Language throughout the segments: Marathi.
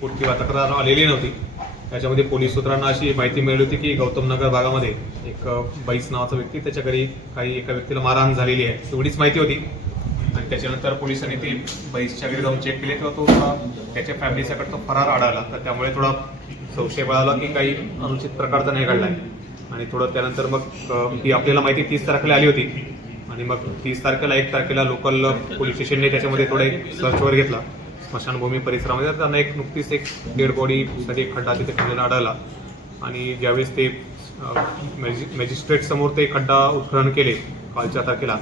किंवा तक्रार आलेली नव्हती. त्याच्यामध्ये पोलीस सूत्रांना अशी माहिती मिळाली होती की गौतम नगर भागामध्ये एक बैस नावाचा व्यक्ती, त्याच्या घरी एका व्यक्तीला मारहाण झालेली आहे, एवढीच माहिती होती. आणि त्याच्यानंतर पोलिसांनी ते बैसच्या घरी जाऊन चेक केले तेव्हा तो त्याच्या फॅमिलीसकट तो फरार आढळला. तर त्यामुळे थोडा संशय बळावला की काही अनुचित प्रकारचा नाही घडला आहे. आणि थोडं त्यानंतर मग ही आपल्याला माहिती 30 तारखेला आली होती. आणि मग 30 तारखेला 1 तारखेला लोकल पोलीस स्टेशनने त्याच्यामध्ये थोडा एक सर्च वर घेतला स्मशानभूमी परिसरामध्ये. त्यांना नुकतीच एक डेड बॉडीसाठी एक खड्डा तिथे खणलेला आढळला. आणि ज्यावेळेस ते मॅजिस्ट्रेट समोर ते खड्डा उत्खनन केले कालच्या तारखेला,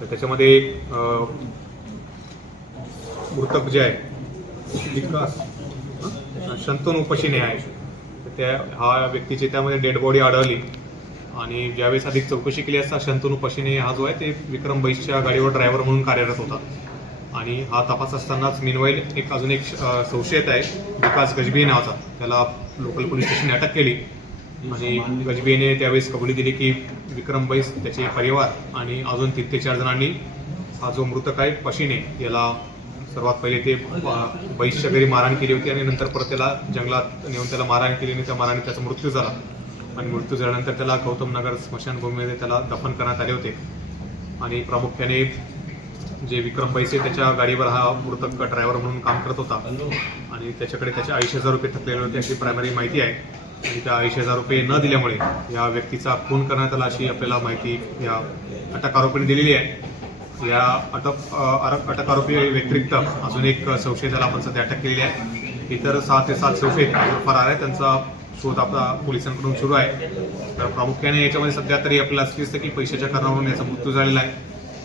तर त्याच्यामध्ये मृतक जे आहे विकास शंतनू पशिने आहे, तर ह्या व्यक्तीची त्यामध्ये डेड बॉडी आढळली. आणि ज्यावेळेस अधिक चौकशी केली असता शंतनू पशिने हा जो आहे ते विक्रम बैसच्या गाडीवर ड्रायव्हर म्हणून कार्यरत होता. आणि हा तपास असतानाच मिनवाईल अजून एक संशयित आहे विकास गजबी नावाचा, त्याला लोकल पोलीस स्टेशनने अटक केली. आणि गजबीने त्यावेळेस कबुली दिली की विक्रम बैस, त्याचे परिवार आणि अजून 3 ते 4 जणांनी हा जो मृतक आहे पशिने याला सर्वात पहिले ते बैसच्या घरी मारहाण केली होती. आणि नंतर परत त्याला जंगलात नेऊन त्याला मारहाण केली आणि त्या मारहाणीत त्याचा मृत्यू झाला. आणि मृत्यू झाल्यानंतर त्याला गौतम नगर स्मशानभूमीमध्ये त्याला दफन करण्यात आले होते. आणि प्रामुख्याने जे विक्रम बैसे त्याच्या गाडीवर हा मृतक ड्रायव्हर म्हणून काम करत होता. आणि त्याच्याकडे त्याचे 80,000 रुपये थकलेले होते अशी प्रायमरी माहिती आहे. आणि त्या 80,000 रुपये न दिल्यामुळे या व्यक्तीचा खून करण्यात आला अशी आपल्याला माहिती या अटक आरोपीने दिलेली आहे. या अटक आरोपी व्यतिरिक्त अजून एक संशयिताला आपण सध्या अटक केलेली आहे. इतर 6 ते 7 संशयित फरार आहे, त्यांचा शोध आपला पोलिसांकडून सुरू आहे. तर प्रामुख्याने याच्यामध्ये सध्या तरी आपल्याला असं दिसतं की पैशाच्या कारणावरून याचा मृत्यू झालेला आहे.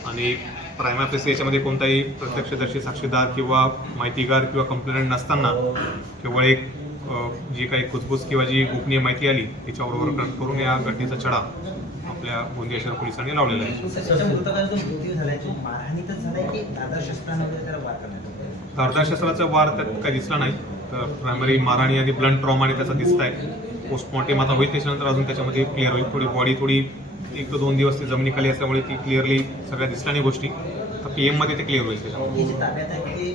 आणि प्रायमा फेसी याच्यामध्ये कोणताही प्रत्यक्षदर्शी साक्षीदार किंवा माहितीगार किंवा कंप्लेंट नसताना केवळ एक जी काही कुजबूज किंवा जी गोपनीय माहिती आली त्याच्यावर करून या घटनेचा छडा आपल्या गोंदिया शहर पोलिसांनी लावलेला आहे. धारदार शस्त्राचा वार त्यात काही दिसला नाही. तर प्रायमरी मारहाणी आणि ब्लंट ट्रॉमाने त्याचा दिसत आहे. पोस्टमॉर्टम आता होईल, त्याच्यानंतर अजून त्याच्यामध्ये क्लिअर होईल. थोडी बॉडी 1 ते 2 दिवस ती जमिनीखाली असल्यामुळे ती क्लिअरली सगळ्या दिसल्या नाही गोष्टी. तर PM मध्ये ते क्लिअर होईल त्याच्यामध्ये.